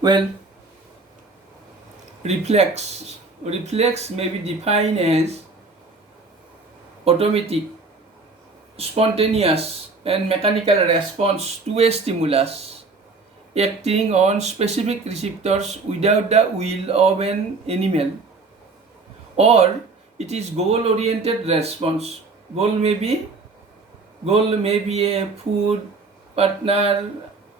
Well, reflex. Reflex may be defined as automatic, spontaneous, and mechanical response to a stimulus acting on specific receptors without the will of an animal. Or it is goal-oriented response. Goal may be a food, partner,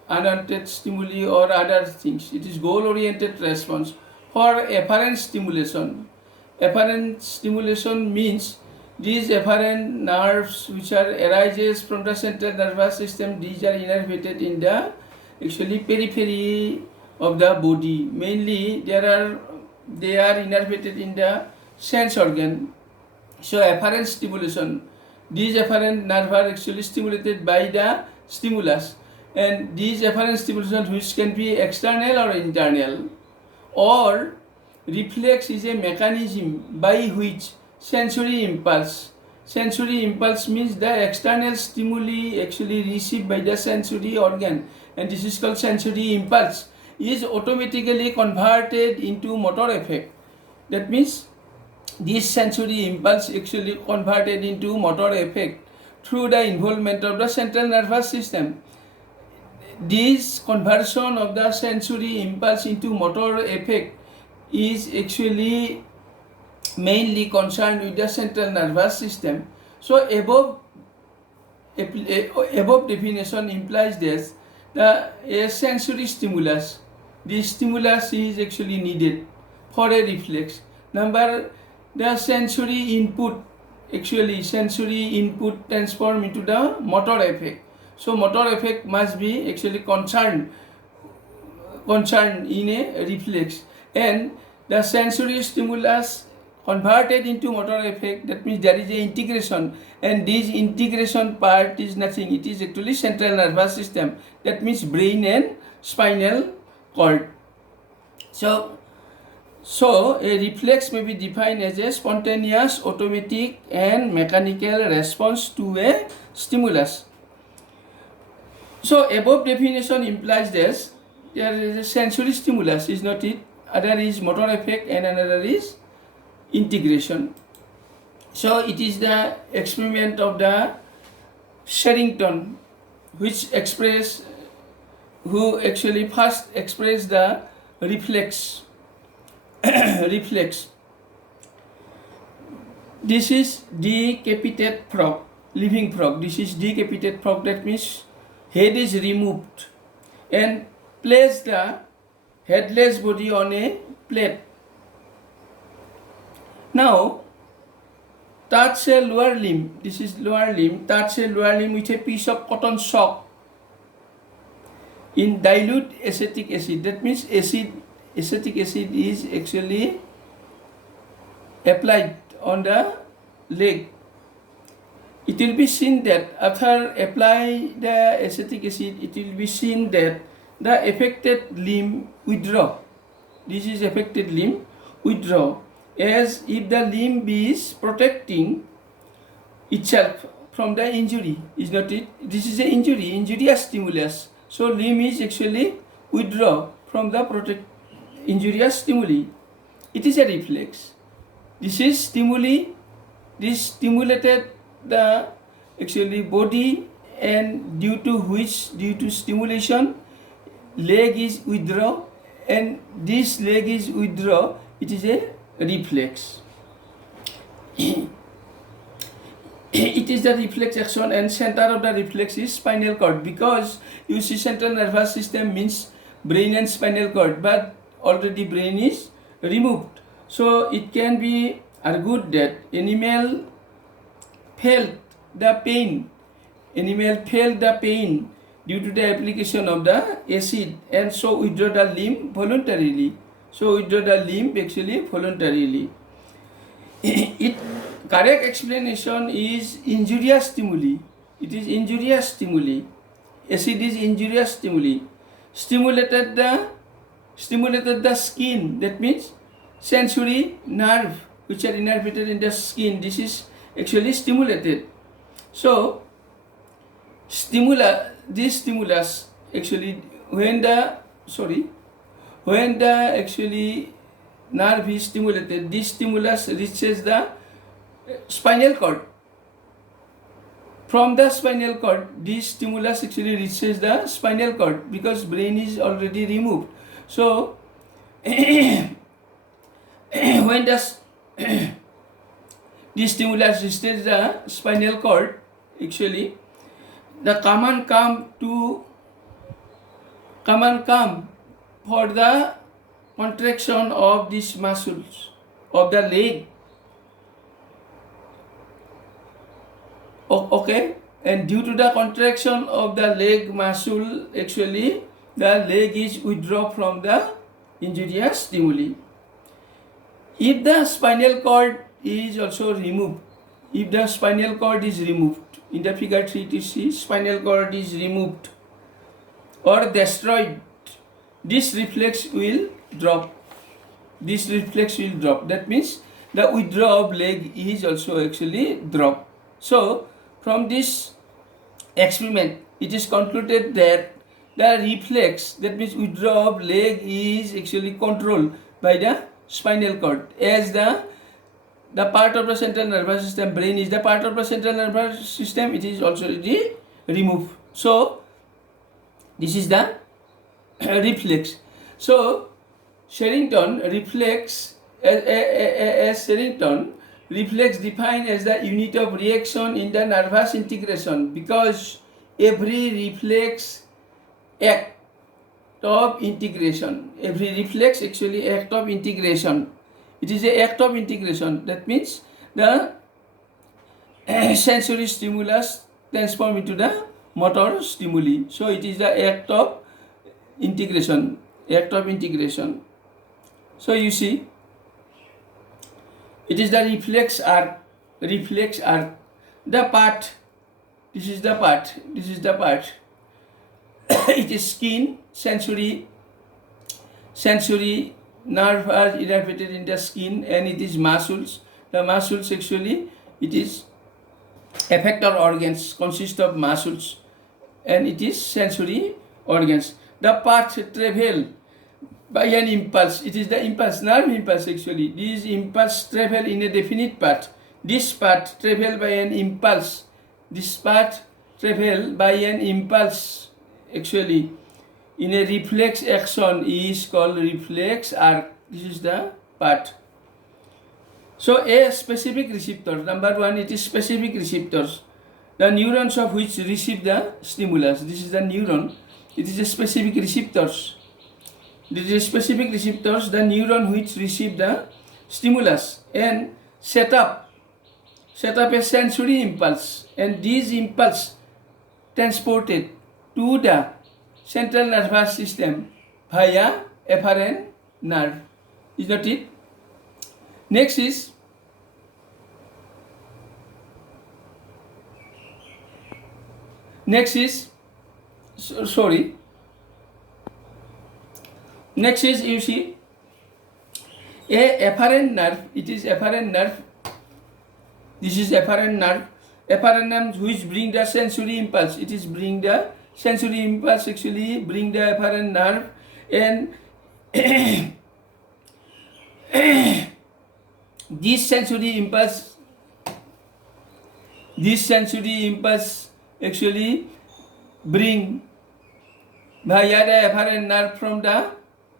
unwanted stimuli or other things. It is goal-oriented response. For afferent stimulation. Afferent stimulation means these afferent nerves which are arises from the central nervous system, these are innervated in the actually periphery of the body. Mainly they are innervated in the sense organ. So afferent stimulation, these afferent nerves are actually stimulated by the stimulus, and these afferent stimulation which can be external or internal. Or reflex is a mechanism by which sensory impulse means the external stimuli actually received by the sensory organ, and this is called sensory impulse, is automatically converted into motor effect. That means this sensory impulse actually converted into motor effect through the involvement of the central nervous system. This conversion of the sensory impulse into motor effect is actually mainly concerned with the central nervous system. So above definition implies this, a sensory stimulus. This stimulus is actually needed for a reflex. The sensory input transform into the motor effect. So motor effect must be actually concerned in a reflex, and the sensory stimulus converted into motor effect, that means there is a integration, and this integration part is nothing, it is actually central nervous system, that means brain and spinal cord. So a reflex may be defined as a spontaneous, automatic and mechanical response to a stimulus. So above definition implies this, there is a sensory stimulus, is not it? Other is motor effect and another is integration. So it is the experiment of the Sherrington who actually first expressed the reflex. This is decapitated frog, living frog. This is decapitated frog, that means head is removed and place the headless body on a plate. Now touch a lower limb, this is lower limb, touch a lower limb with a piece of cotton sock in dilute acetic acid. That means acetic acid is actually applied on the leg. It will be seen that after apply the acetic acid, it will be seen that the affected limb withdraw. This is affected limb withdraw, as if the limb is protecting itself from the injury, is not it? This is an injurious stimulus. So limb is actually withdraw from the injurious stimuli. It is a reflex. This is stimuli. This stimulated the actually body, and due to stimulation, leg is withdraw, and this leg is withdraw. It is a reflex. It is the reflex action, and center of the reflex is spinal cord, because you see central nervous system means brain and spinal cord, but already brain is removed. So it can be argued that animal felt the pain due to the application of the acid, and so withdraw the limb voluntarily. It correct explanation is injurious stimuli. It is injurious stimuli. Acid is injurious stimuli. Stimulated the skin. That means sensory nerve which are innervated in the skin. This is actually stimulated. So this stimulus actually when the when the actually nerve is stimulated, this stimulus reaches the spinal cord. From the spinal cord, this stimulus actually reaches the spinal cord because brain is already removed. So when this stimulus reaches the spinal cord, actually the command come for the contraction of these muscles of the leg. Okay, and due to the contraction of the leg muscle, actually the leg is withdrawn from the injurious stimuli. If the spinal cord is also removed, if the spinal cord is removed, in the figure 3 to see spinal cord is removed or destroyed, this reflex will drop. This reflex will drop. That means the withdrawal of leg is also actually drop. So from this experiment, it is concluded that the reflex, that means withdrawal of leg, is actually controlled by the spinal cord, as the part of the central nervous system, brain is the part of the central nervous system, it is also removed. So this is the reflex. So Sherrington reflex, as Sherrington, reflex defined as the unit of reaction in the nervous integration, because every reflex act of integration, every reflex actually act of integration. It is an act of integration. That means the sensory stimulus transform into the motor stimuli. So it is the act of integration. Act of integration. So you see, it is the reflex arc. Reflex arc. The part. This is the part. This is the part. It is skin, sensory nerve are innervated in the skin, and it is muscles. The muscles actually, it is effector organs, consist of muscles, and it is sensory organs. The part travel by an impulse. It is the impulse, nerve impulse actually. This impulse travel in a definite part. This part travel by an impulse. This part travel by an impulse actually in a reflex action is called reflex arc. This is the part. So a specific receptor, number one, it is specific receptors. The neurons of which receive the stimulus. This is the neuron. It is a specific receptors. This is specific receptors, the neuron which receive the stimulus and set up a sensory impulse, and this impulse transported to the central nervous system via afferent nerve. Is that it? Next is Next is you see a afferent nerve. It is afferent nerve. This is afferent nerve. Afferent nerve which bring the sensory impulse. It is bring the sensory impulse actually bring the afferent nerve, and this sensory impulse actually bring via the afferent nerve from the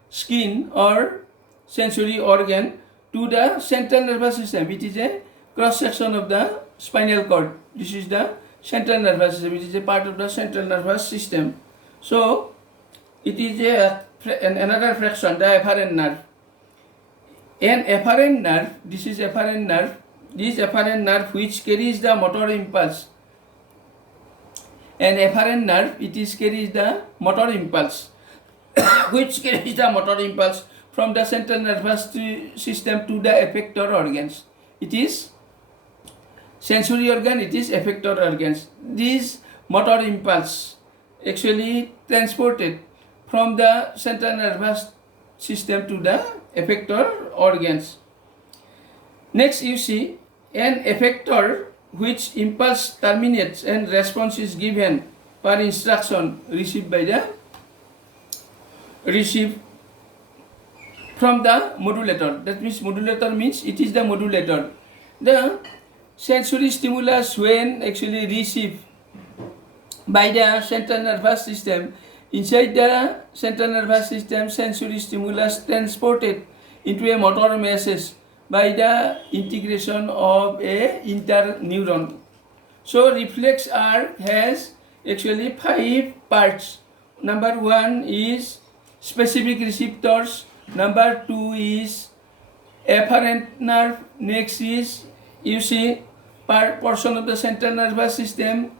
skin or sensory organ to the central nervous system. It is a cross section of the spinal cord. This is the central nervous system. It is a part of the central nervous system. So it is another fraction, the afferent nerve. An afferent nerve, this is afferent nerve. This afferent nerve which carries the motor impulse. An afferent nerve, it is carries the motor impulse, which carries the motor impulse from the central nervous system to the effector organs. It is sensory organ, it is effector organs. This motor impulse actually transported from the central nervous system to the effector organs. Next you see an effector which impulse terminates and response is given per instruction received by the from the modulator. That means modulator means it is the modulator. The sensory stimulus when actually received by the central nervous system, inside the central nervous system, sensory stimulus transported into a motor message by the integration of a interneuron. So reflex arc has actually 5 parts. Number 1 is specific receptors. Number 2 is afferent nerve. Next is, you see, portion of the central nervous system.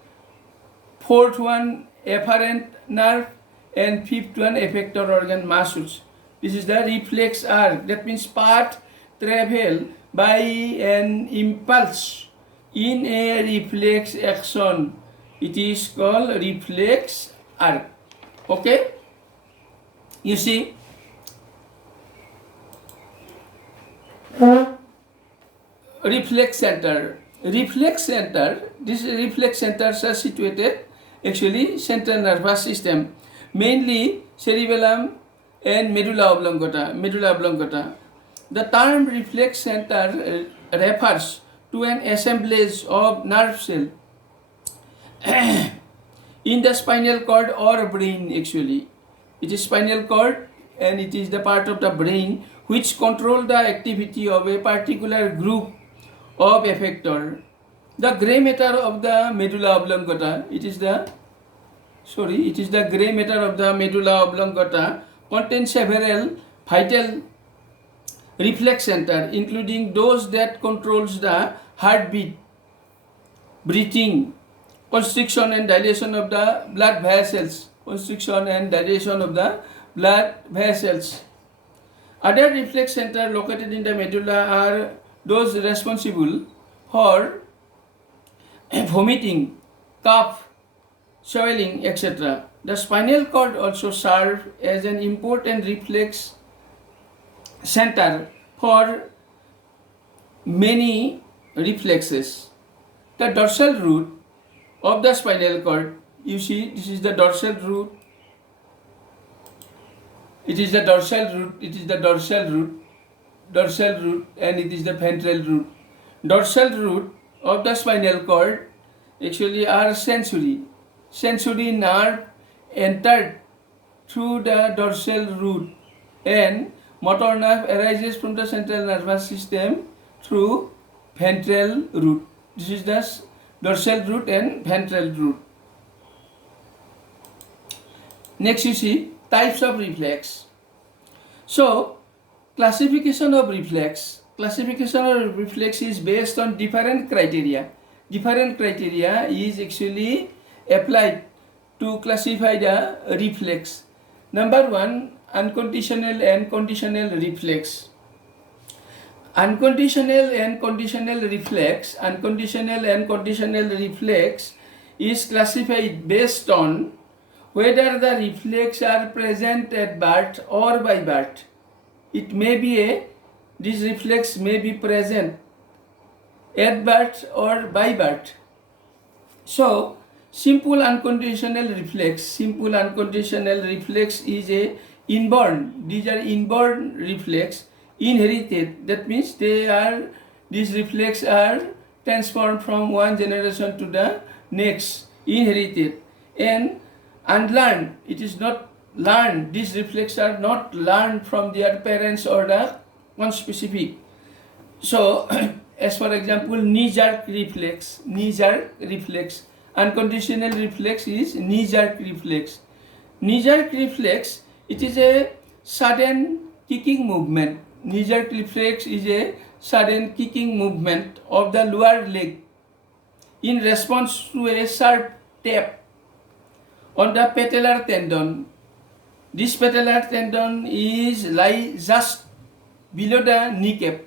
Fourth one, afferent nerve, and fifth one, effector organ muscles. This is the reflex arc. That means path travel by an impulse in a reflex action. It is called reflex arc. Okay? You see, reflex center. Reflex center, these reflex centers are situated actually central nervous system, mainly cerebellum and medulla oblongata. The term reflex center refers to an assemblage of nerve cells in the spinal cord or brain actually. It is spinal cord and it is the part of the brain which control the activity of a particular group of effector. The gray matter of the medulla oblongata, it is the gray matter of the medulla oblongata contains several vital reflex center, including those that controls the heartbeat, breathing, constriction and dilation of the blood vessels. Other reflex centers located in the medulla are those responsible for vomiting, cough, swelling, etc. The spinal cord also serves as an important reflex center for many reflexes. The dorsal root of the spinal cord, you see, this is the dorsal root. It is the dorsal root, and it is the ventral root. Dorsal root of the spinal cord actually are sensory nerve entered through the dorsal root, and motor nerve arises from the central nervous system through ventral root. This is the dorsal root and ventral root. Next you see types of reflex. So classification of reflex is based on different criteria. Different criteria is actually applied to classify the reflex. Number 1, unconditional and conditional reflex. Unconditional and conditional reflex is classified based on whether the reflex are present at birth or by birth. It may be this reflex may be present at birth or by birth. So, simple unconditional reflex is a inborn. These are inborn reflex, inherited. That means these reflex are transformed from one generation to the next, inherited. And unlearned, it is not learned. These reflex are not learned from their parents or the conspecific. So, as for example, knee-jerk reflex. Unconditional reflex is knee-jerk reflex. Knee-jerk reflex, it is a sudden kicking movement. Knee-jerk reflex is a sudden kicking movement of the lower leg in response to a sharp tap on the patellar tendon. This patellar tendon lies just below the kneecap.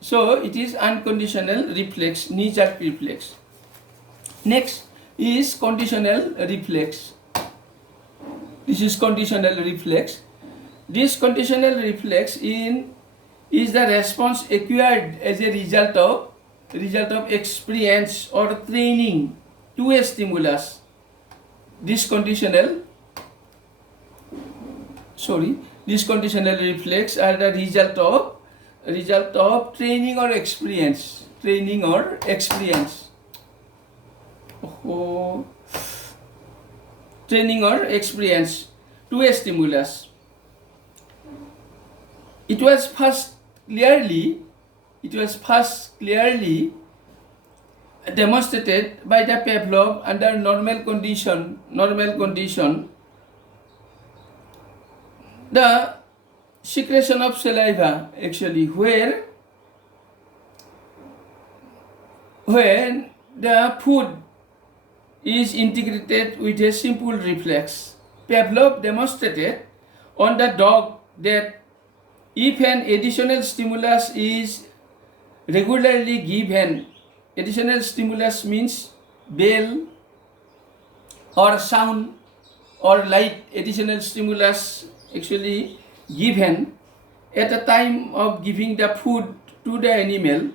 So it is unconditional reflex, knee-jerk reflex. Next is conditional reflex. This is conditional reflex. This conditional reflex is the response acquired as a result of experience or training to a stimulus. This conditional These conditional reflex are the result of training or experience. Oh, training or experience to a stimulus. It was first clearly demonstrated by the Pavlov under normal condition. The secretion of saliva, actually, when the food is integrated with a simple reflex. Pavlov demonstrated on the dog that if an additional stimulus is regularly given, additional stimulus means bell or sound or light, additional stimulus actually given at the time of giving the food to the animal.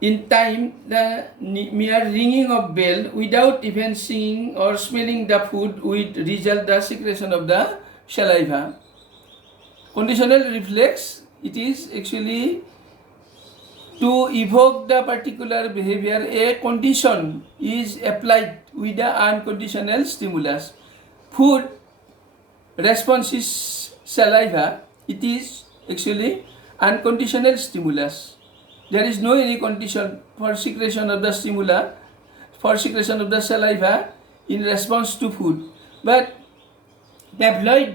In time, the mere ringing of bell without even seeing or smelling the food would result the secretion of the saliva. Conditional reflex, it is actually to evoke the particular behavior. A condition is applied with the unconditional stimulus. Food response is saliva. It is actually unconditional stimulus. There is no any condition for secretion of the stimuli, for secretion of the saliva in response to food. But Pavlov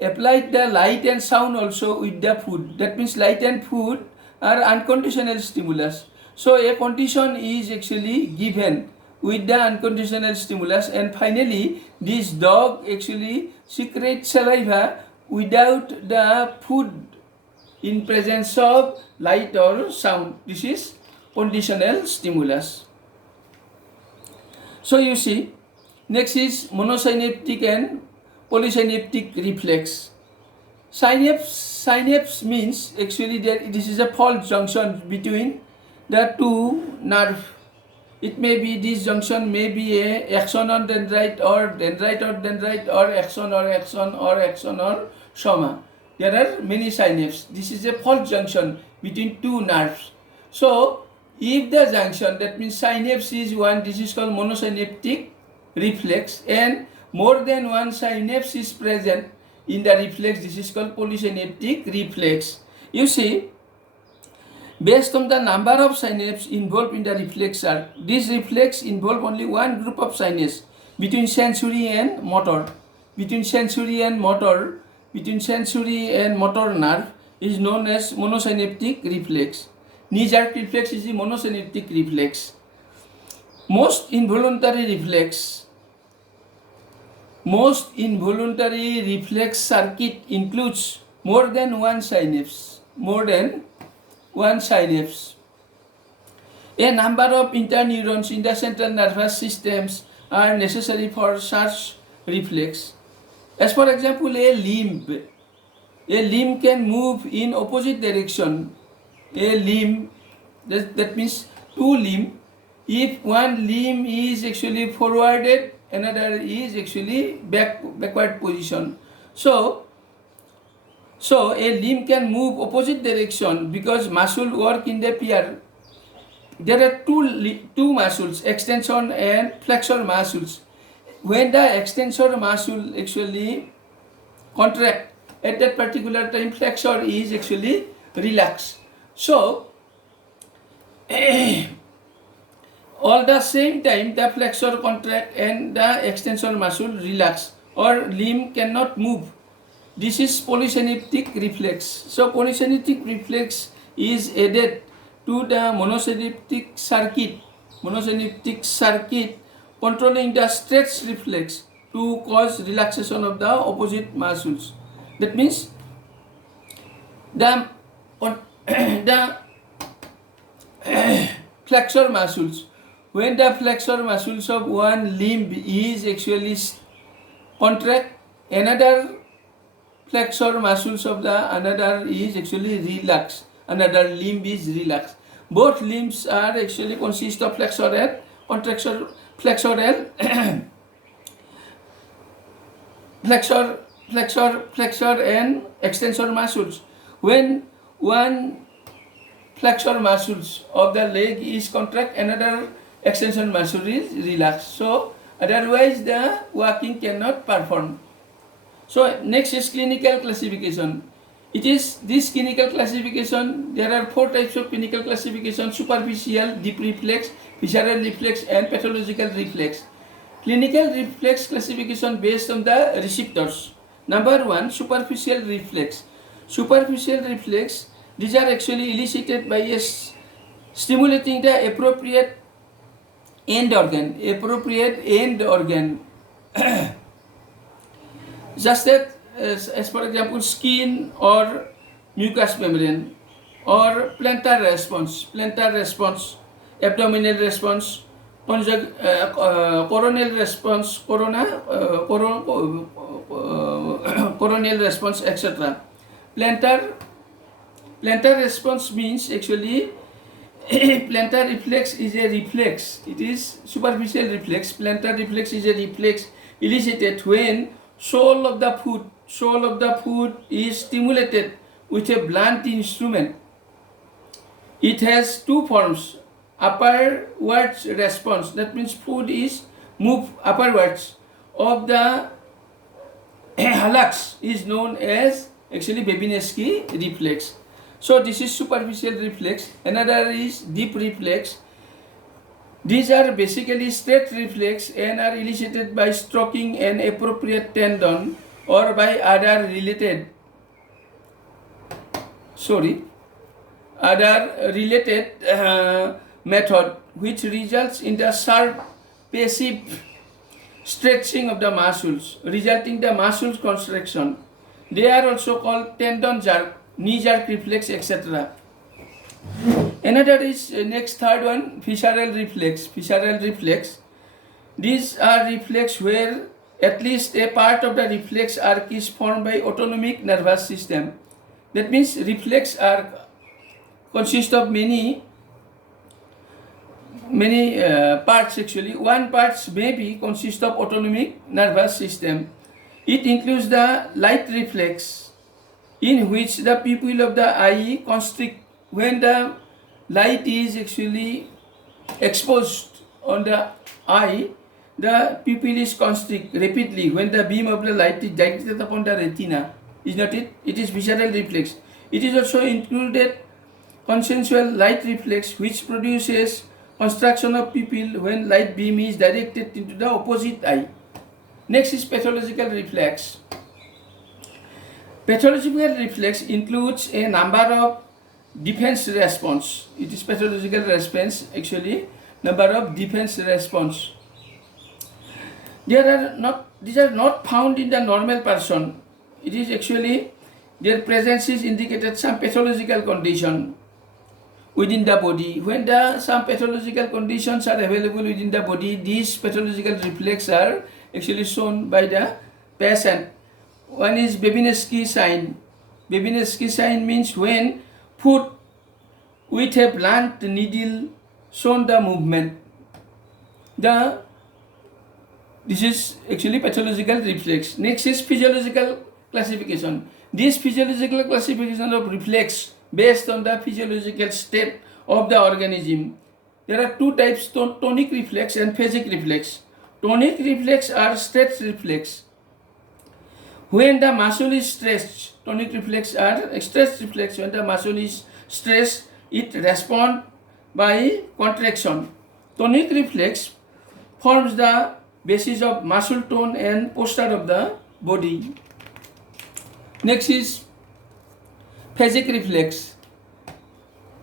applied the light and sound also with the food. That means light and food are unconditional stimulus. So a condition is actually given with the unconditional stimulus, and finally this dog actually secretes saliva without the food in presence of light or sound. This is conditional stimulus. So you see, next is monosynaptic and polysynaptic reflex. Synapse means actually that this is a fault junction between the two nerves. It may be, this junction may be a axon on dendrite or dendrite or axon or soma. There are many synapses. This is a fault junction between two nerves. So if the junction, that means synapse is one, this is called monosynaptic reflex, and more than one synapse is present in the reflex, this is called polysynaptic reflex. You see, based on the number of synapses involved in the reflex arc, this reflex involves only one group of synapses between sensory and motor. Between sensory and motor nerve is known as monosynaptic reflex. Knee-jerk reflex is the monosynaptic reflex. Most involuntary reflex circuit includes more than one synapse. A number of interneurons in the central nervous systems are necessary for such reflex. As for example, a limb can move in opposite direction. A limb, that means two limbs. If one limb is actually forwarded, another is actually backward position. So a limb can move opposite direction because muscle work in the pair. There are two muscles, extension and flexor muscles. When the extensor muscle actually contract, at that particular time flexor is actually relaxed. So all the same time the flexor contract and the extensor muscle relax, or limb cannot move. This is polysynaptic reflex. So polysynaptic reflex is added to the monosynaptic circuit controlling the stretch reflex to cause relaxation of the opposite muscles. That means the flexor muscles, when the flexor muscles of one limb is actually contract, another flexor muscles of the another is actually relaxed, another limb is relaxed. Both limbs are actually consist of flexor and flexor and extensor muscles. When one flexor muscles of the leg is contract, another extension muscle is relaxed. So otherwise the walking cannot perform. So next is clinical classification. It is this clinical classification. There are 4 types of clinical classification: superficial, deep reflex, visceral reflex, and pathological reflex. Clinical reflex classification based on the receptors. Number 1, superficial reflex. Superficial reflex, these are actually elicited by stimulating the appropriate end organ. Just that, as for example, skin or mucous membrane, or plantar response, abdominal response, coronal response, coronal response, etc. Plantar response means actually plantar reflex is a reflex. It is superficial reflex. Plantar reflex is a reflex elicited when sole of the foot is stimulated with a blunt instrument. It has 2 forms: upperwards response, that means foot is moved upperwards, of the hallux is known as actually Babinski reflex. So this is superficial reflex. Another is deep reflex. These are basically straight reflex and are elicited by stroking an appropriate tendon or by other related method, which results in the sharp passive stretching of the muscles, resulting the muscles contraction. They are also called tendon jerk, knee jerk reflex, etc. Another is next, third one, visceral reflex. These are reflex where at least a part of the reflex arc is formed by autonomic nervous system. That means reflex arc consists of many parts actually. One part may consist of autonomic nervous system. It includes the light reflex, in which the pupil of the eye constrict when the light is actually exposed on the eye. The pupil is constrict rapidly when the beam of the light is directed upon the retina. Is not it? It is visceral reflex. It is also included consensual light reflex, which produces construction of pupil when light beam is directed into the opposite eye. Next is pathological reflex. Pathological reflex includes a number of defense response. It is pathological response actually, number of defense response. These are not found in the normal person. It is actually their presence is indicated some pathological condition within the body. When some pathological conditions are available within the body, these pathological reflex are actually shown by the patient. One is Babinski sign. Babinski sign means when foot with a blunt needle shown the movement. This is actually pathological reflex. Next is physiological classification. This physiological classification of reflex based on the physiological state of the organism. There are 2 types: tonic reflex and phasic reflex. Tonic reflex are straight reflex. When the muscle is stressed, tonic reflex are stress reflex. When the muscle is stressed, it responds by contraction. Tonic reflex forms the basis of muscle tone and posture of the body. Next is phasic reflex.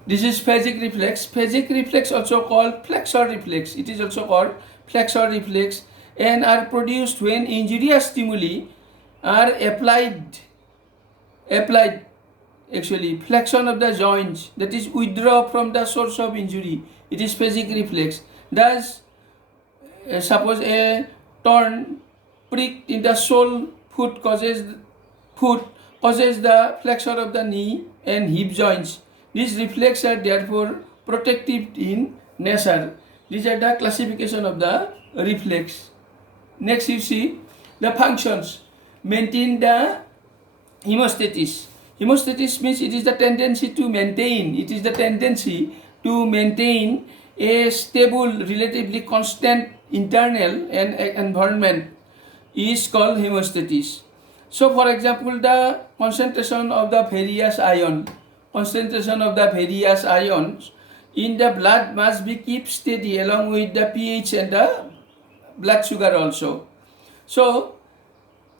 This is phasic reflex. Phasic reflex also called flexor reflex. It is also called flexor reflex and are produced when injurious stimuli are applied actually flexion of the joints, that is withdraw from the source of injury. It is phasic reflex. Thus, suppose a torn prick in the sole foot causes the flexor of the knee and hip joints. These reflex are therefore protective in nature. These are the classification of the reflex. Next you see the functions. maintain the hemostasis. Hemostasis means it is the tendency to maintain. It is the tendency to maintain a stable, relatively constant internal and environment is called hemostasis. So, for example, the concentration of the various ions in the blood must be kept steady along with the pH and the blood sugar also. So,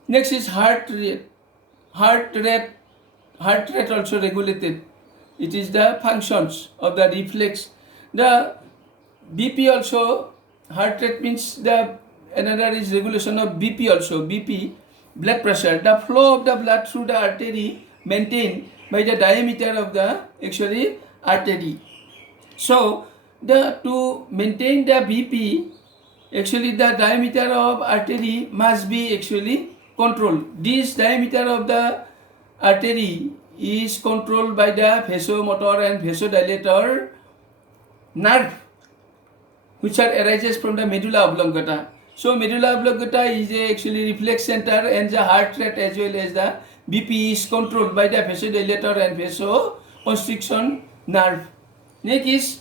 next is heart rate. Heart rate also regulated. It is the functions of the reflex. The BP also, heart rate means the another is regulation of BP also. BP, blood pressure. The flow of the blood through the artery maintained by the diameter of the actually artery. So to maintain the BP, actually the diameter of artery must be actually controlled. This diameter of the artery is controlled by the vasomotor and vasodilator nerve, which are arises from the medulla oblongata. So medulla oblongata is actually reflex center, and the heart rate as well as the BP is controlled by the vasodilator and vasoconstriction nerve. Next is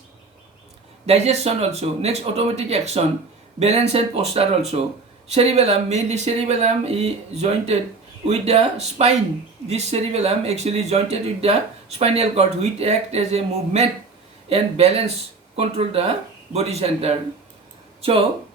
digestion also. Next, automatic action, balance and posture also. Cerebellum, mainly cerebellum is jointed with the spine. This cerebellum actually jointed with the spinal cord, which act as a movement and balance control the body center. So